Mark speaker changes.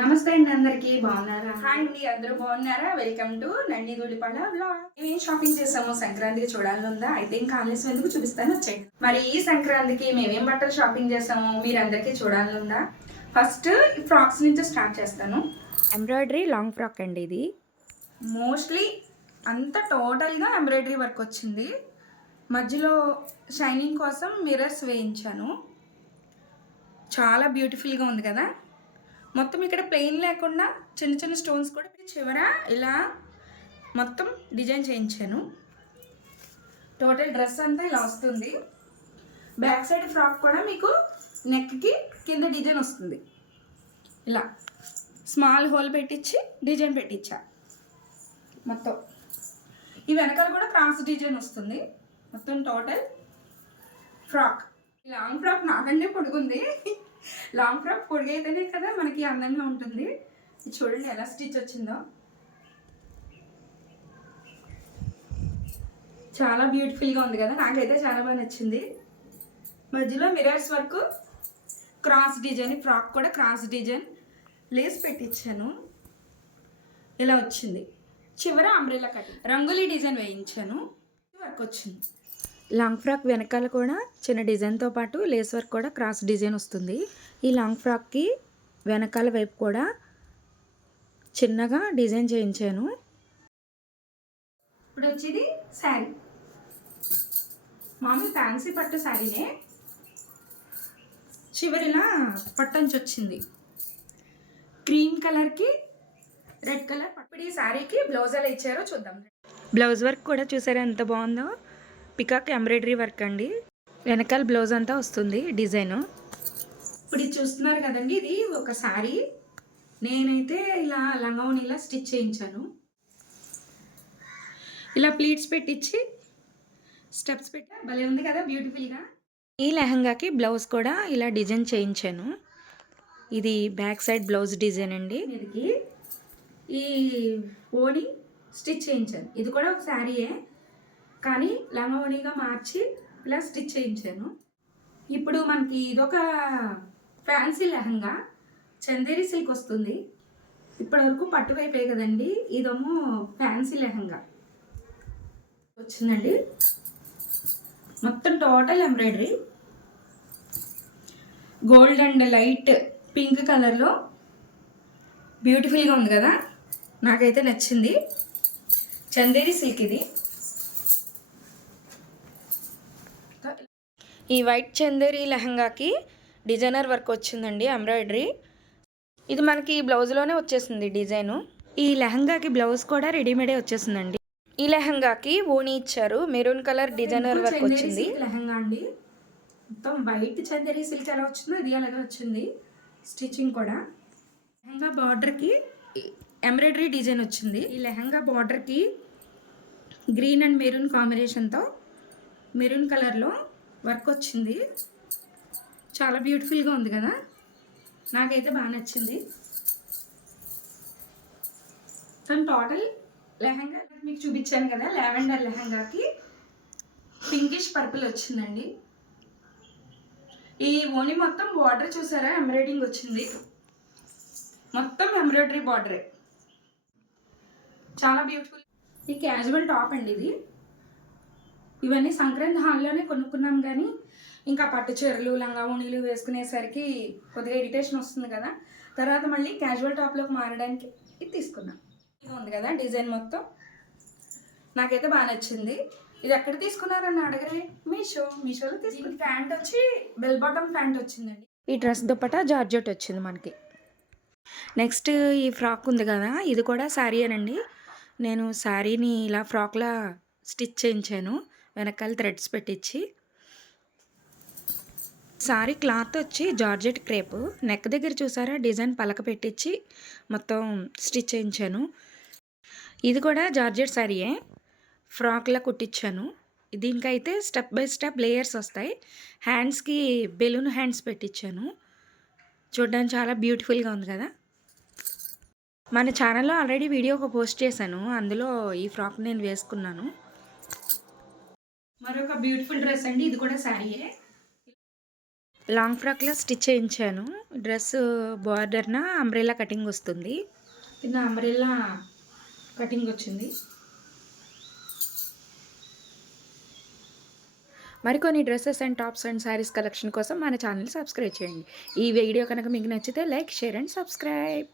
Speaker 1: నమస్తే అండి అందరికి బాగున్నారా?
Speaker 2: హాయ్ అండి అందరూ బాగున్నారా? Welcome to Nandi Dudipada blog మేము షాపింగ్ చేసాము సంక్రాంతికి చూడాలనుందా అయితే ఇంకా ఆలస్యం ఎందుకు చూపిస్తాను వచ్చేయండి. మరి ఈ సంక్రాంతికి మేమేం బట్టలు షాపింగ్ చేసాము మీరందరికీ చూడాలనుందా ఫస్ట్ ఈ ఫ్రాక్స్ నుంచి స్టార్ట్ చేస్తాను.
Speaker 1: ఎంబ్రాయిడరీ లాంగ్ ఫ్రాక్ అండి ఇది.
Speaker 2: మోస్ట్లీ అంతా టోటల్గా ఎంబ్రాయిడరీ వర్క్ వచ్చింది. మధ్యలో షైనింగ్ కోసం మిర్రర్స్ వేయించాను. చాలా బ్యూటిఫుల్గా ఉంది కదా? మొత్తం ఇక్కడ ప్లెయిన్ లేకుండా చిన్న చిన్న స్టోన్స్ కూడా చివర ఇలా మొత్తం డిజైన్ చేయించాను. టోటల్ డ్రెస్ అంతా ఇలా వస్తుంది. బ్యాక్ సైడ్ ఫ్రాక్ కూడా మీకు నెక్కి కింద డిజైన్ వస్తుంది. ఇలా స్మాల్ హోల్ పెట్టించి డిజైన్ పెట్టించా. మొత్తం. ఈ వెనకాల కూడా క్రాస్ డిజైన్ వస్తుంది. మొత్తం టోటల్ ఫ్రాక్ లాంగ్ ఫ్రాక్ నాకంటే పొడుగుంది. లాంగ్ ఫ్రాక్ పొడిగైతేనే అయితేనే కదా మనకి అందంగా ఉంటుంది. చూడండి ఎలా స్టిచ్ వచ్చిందో. చాలా బ్యూటిఫుల్గా ఉంది కదా నాకైతే చాలా బాగా నచ్చింది. మధ్యలో mirrors work cross design frock కూడా క్రాస్ డిజైన్ లేస్ పెట్టించాను ఇలా వచ్చింది. చివర అంబ్రెల్లా కట్ రంగోలీ డిజైన్ వేయించాను. వర్క్ వచ్చింది.
Speaker 1: లాంగ్ ఫ్రాక్ వెనకాల కూడా చిన్న డిజైన్తో పాటు లేస్ వర్క్ కూడా క్రాస్ డిజైన్ వస్తుంది. ఈ లాంగ్ ఫ్రాక్కి వెనకాల వైపు కూడా చిన్నగా డిజైన్ చేయించాను.
Speaker 2: ఇప్పుడు వచ్చేది శారీ. మామూలు ఫ్యాన్సీ పట్టు శారీనే. చివరిలా పట్టంచి వచ్చింది క్రీమ్ కలర్కి రెడ్ కలర్ ఇప్పుడు ఈ శారీకి బ్లౌజ్ ఎలా ఇచ్చారో చూద్దాం.
Speaker 1: బ్లౌజ్ వర్క్ కూడా చూసారా ఎంత బాగుందో? పికాక్ ఎంబ్రాయిడరీ వర్క్ అండి. వెనకాల బ్లౌజ్ అంతా వస్తుంది డిజైన్.
Speaker 2: ఇప్పుడు ఇది చూస్తున్నారు కదండి ఇది ఒక శారీ నేనైతే ఇలా లంగవని ఇలా స్టిచ్ చేయించాను. ఇలా ప్లీట్స్ పెట్టించి స్టెప్స్ పెట్టా. భలే ఉంది కదా బ్యూటిఫుల్గా.
Speaker 1: ఈ లెహంగాకి బ్లౌజ్ కూడా ఇలా డిజైన్ చేయించాను. ఇది బ్యాక్ సైడ్ బ్లౌజ్ డిజైన్ అండి.
Speaker 2: ఈ ఓణి స్టిచ్ చేయించాను. ఇది కూడా ఒక శారీయే కానీ లంగవణిగా మార్చి ఇలా స్టిచ్ చేయించాను. ఇప్పుడు మనకి ఇదొక ఫ్యాన్సీ లెహంగా చందేరి సిల్క్ వస్తుంది. ఇప్పటివరకు పట్టు వైపే కదండి ఇదేమో ఫ్యాన్సీ లెహంగా. వచ్చిందండి. మొత్తం total embroidery. Gold and light pink కలర్లో. బ్యూటిఫుల్గా ఉంది కదా నాకైతే నచ్చింది. చందేరి సిల్క్ ఇది.
Speaker 1: ఈ వైట్ చందేరి లెహంగాకి డిజైనర్ వర్క్ వచ్చిందండి ఎంబ్రాయిడరీ. ఇది మనకి బ్లౌజ్లోనే వచ్చేసింది డిజైను. ఈ లెహంగాకి బ్లౌజ్ కూడా రెడీమేడే వచ్చేసిందండి. ఈ లెహంగాకి ఓణి ఇచ్చారు మెరూన్ కలర్ డిజైనర్ వర్క్ వచ్చింది.
Speaker 2: లెహంగా అండి. మొత్తం వైట్ చందేరి సిల్క్ ఎలా వచ్చిందో ఇది అలాగే వచ్చింది. స్టిచ్చింగ్ కూడా. లెహంగా బార్డర్కి ఎంబ్రాయిడరీ డిజైన్ వచ్చింది. ఈ లెహంగా బార్డర్కి గ్రీన్ అండ్ మెరూన్ కాంబినేషన్తో మెరూన్ కలర్లో వర్క్ వచ్చింది చాలా బ్యూటిఫుల్గా ఉంది కదా? నాకైతే బాగా నచ్చింది. తను టోటల్ లెహంగా మీకు చూపించాను కదా? లావెండర్ లెహంగాకి పింకిష్ పర్పుల్ వచ్చిందండి. ఈ ఓని మొత్తం బార్డర్ చూసారా? ఎంబ్రాయిడింగ్ వచ్చింది. మొత్తం ఎంబ్రాయిడరీ బార్డరే. చాలా బ్యూటిఫుల్. ఈ క్యాజువల్ టాప్ అండి ఇది. ఇవన్నీ సంక్రాంతి హాల్లోనే కొనుక్కున్నాం కానీ ఇంకా పట్టు చీరలు లంగా ఓణీలు వేసుకునేసరికి కొద్దిగా ఇరిటేషన్ వస్తుంది కదా. తర్వాత మళ్ళీ క్యాజువల్ టాప్లోకి మారడానికి ఇది తీసుకున్నాం. ఉంది కదా డిజైన్ మొత్తం. నాకైతే బాగా నచ్చింది. ఇది ఎక్కడ తీసుకున్నారని అడగరే. మీషో మీషోలో తీసుకుని ప్యాంట్ వచ్చి బెల్ బాటమ్ ప్యాంట్ వచ్చిందండి.
Speaker 1: ఈ డ్రెస్ దుప్పట జార్జెట్ వచ్చింది మనకి. నెక్స్ట్ ఈ ఫ్రాక్ ఉంది కదా ఇది కూడా శారీయేనండి నేను శారీని ఇలా ఫ్రాక్లా స్టిచ్ చేయించాను. వెనకాల థ్రెడ్స్ పెట్టించి సారీ క్లాత్ వచ్చి జార్జెట్ క్రేప్. నెక్ దగ్గర చూసారా? డిజైన్ పలక పెట్టించి మొత్తం స్టిచ్ చేయించాను. ఇది కూడా జార్జెట్ శారీయే ఫ్రాక్లా కుట్టించాను దీనికైతే స్టెప్ బై స్టెప్ లేయర్స్ వస్తాయి. హ్యాండ్స్కి బెలూన్ హ్యాండ్స్ పెట్టించాను చూడడానికి చాలా బ్యూటిఫుల్గా ఉంది కదా? మన ఛానల్లో ఆల్రెడీ వీడియో ఒక పోస్ట్ చేశాను. అందులో ఈ ఫ్రాక్ నేను వేసుకున్నాను.
Speaker 2: మరొక బ్యూటిఫుల్ డ్రెస్ అండి. ఇది కూడా శారీయే లాంగ్ ఫ్రాక్లో స్టిచ్ చేయించాను. డ్రెస్ బార్డర్న అంబ్రెల్లా కటింగ్ వస్తుంది. కింద అంబ్రెల్లా కటింగ్ వచ్చింది. మరికొన్ని dresses and tops and saris collection కోసం మన ఛానల్ సబ్స్క్రైబ్ చేయండి. ఈ వీడియో కనుక మీకు నచ్చితే లైక్ షేర్ అండ్ సబ్స్క్రైబ్